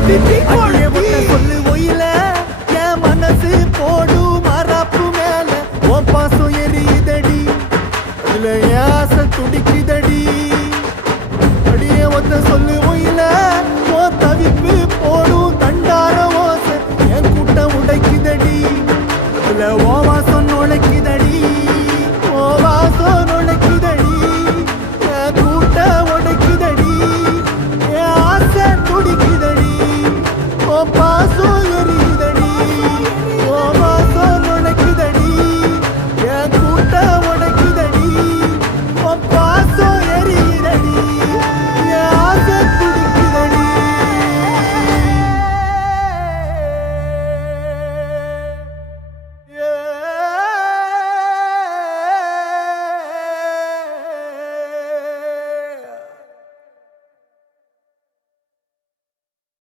அடியே ஒத்த சொல்லு ஒயில என் மனசு போடு மரப்பு மேல உன் பாசம் எரியுதடி அதுல என் ஆசை துடிக்குதடி அடியே ஒத்த சொல்லு ஒயில உன் தவிப்பு